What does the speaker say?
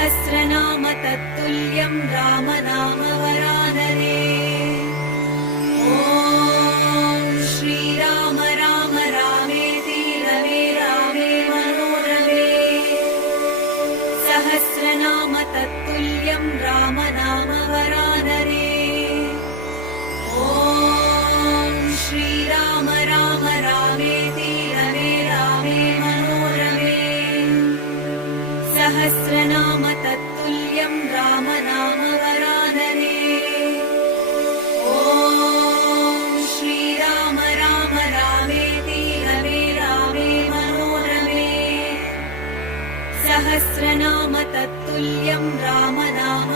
सहस्रनाम तत्तुल्यं रामनाम वरानने। ॐ श्रीराम राम रामेति रमे रामे मनोरमे। सहस्रनाम तत्तुल्यं रामनाम वरानने। ॐ श्रीराम राम रामेति रमे रामे मनोरमे। सहस्रनाम तत्तुल्यं रामनाम वरानने। ॐ श्रीराम राम रामेति रमे रामे मनोरमे। सहस्रनाम तत्तुल्यं रामनाम